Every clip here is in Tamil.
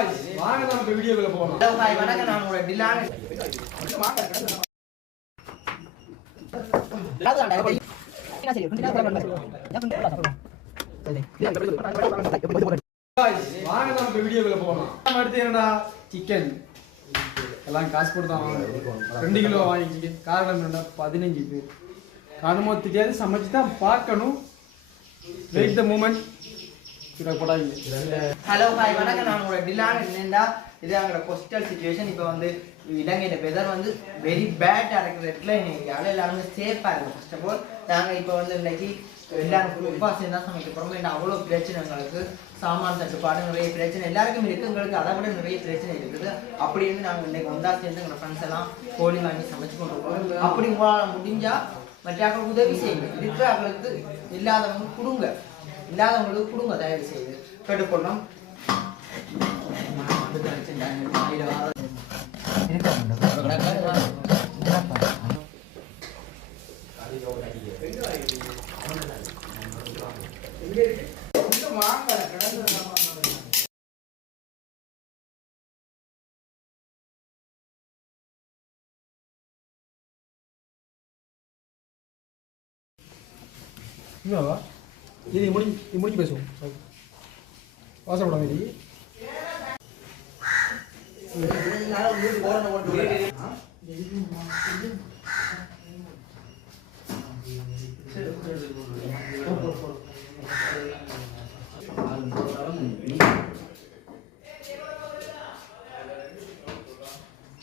வாங்க நம்ம வீடியோக்குள்ள போலாம். வணக்கம், நான் உங்களோட டிலான். வாங்க நம்ம வீடியோக்குள்ள போலாம். நம்ம அடுத்து என்னடா சிக்கன் எல்லாம் காசு போட்டு தான் வாங்கணும். 2 கிலோ வாங்கி சிக்கன். காரணம் என்னடா 15 பேர். காரணமோ தெரியாது, சமைச்சு தான் பார்க்கணும். Wait the moment. Hello hi வணக்கம், நான் உங்களோட டிலான். என்னென்னா இது எங்களோட கோஸ்டல் சிச்சுவேஷன். இப்போ வந்து இலங்கையில் வெதர் வந்து வெரி பேட்டாக இருக்கிற இடத்துல எல்லாருமே சேஃபாக இருக்கும். ஃபர்ஸ்ட் ஆஃப் ஆல் நாங்கள் இப்போ வந்து இன்னைக்கு எல்லாரும் குரூப்பாக சேர்ந்து தான் சமைக்க போகிறோம். ஏன்னா அவ்வளோ பிரச்சனை எங்களுக்கு, சாமான் தட்டுப்பாடு நிறைய பிரச்சனை எல்லாருக்கும் இருக்குது. எங்களுக்கு அதை விட நிறைய பிரச்சனை இருக்குது. அப்படி இருந்து நாங்கள் இன்னைக்கு ஒன்றா சேர்ந்து எங்களோட ஃப்ரெண்ட்ஸ் எல்லாம் கோழி வாங்கி சமைச்சு கொண்டு போகிறோம். அப்படி உங்களால் முடிஞ்சால் மற்றவங்களுக்கு உதவி செய்யுங்க. இருக்கிறவங்களுக்கு இல்லாதவங்க கொடுங்க, இல்லாதவங்களுக்கு கொடுங்க, தயவு செய்து கேட்டுக்கொள்ளணும். இது முடிஞ்சு பேசுவோம். வாசப்படாம இது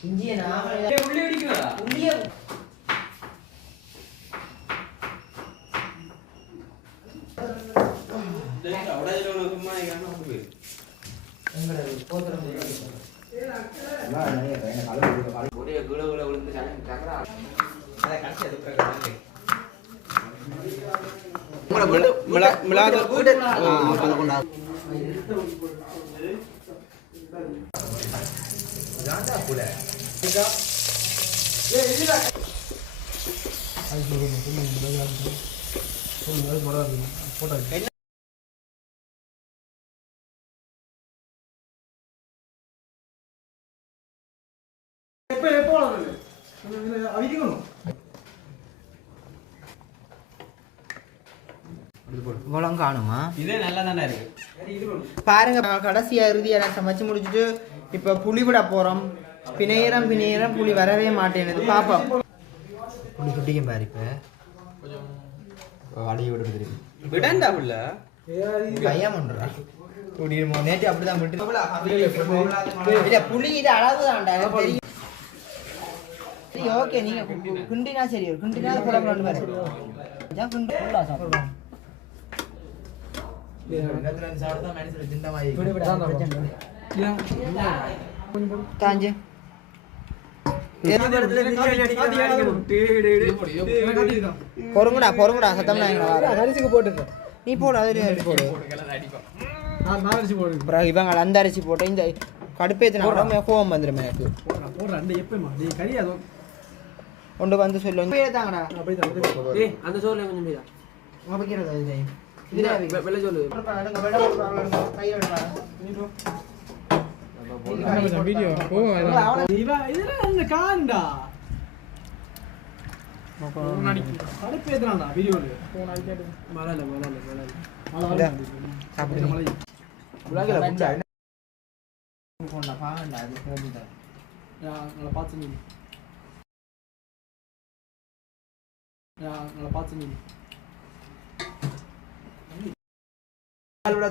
இந்திய காணுமா? இதே நல்லா தானே இருக்கு. பாருங்க, கடைசியா இறுதியாக சமைச்சு முடிச்சுட்டு இப்ப புளி விட போறோம். பிணையரம் புளி வரவே மாட்டேங்குது. பாப்போம். புளி குட்டிக்கும் பாரு. இப்ப அடிய விடுறது விடண்டா புள்ள கையா பண்றா. நேற்று அப்படிதான் விட்டு புளி இது அளவு தான்டா தெரியும். ஓகே, நீங்க குண்டினா சரி, ஒரு குண்டினா போடக்கூடாது பாரு. குண்டு ஃபுல்லா சாப்பிடுவோம். தாஞ்சு பொறுங்கடா சத்தம் நீ போடு. அது போடு. இவங்க அந்த அரிசி போட்டு இந்த கடுப்பேத்தினா கோவம் வந்துடும் எனக்கு. கொண்டு வந்து சொல்லுங்க. அந்த சோர்ல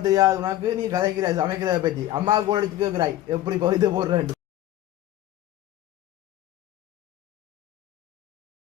தெரியாது உனக்கு. நீ கதைக்கிறாய் சமைக்கிறத பத்தி. அம்மா கூட கேட்கிறாய் எப்படி இது போடுறேன்.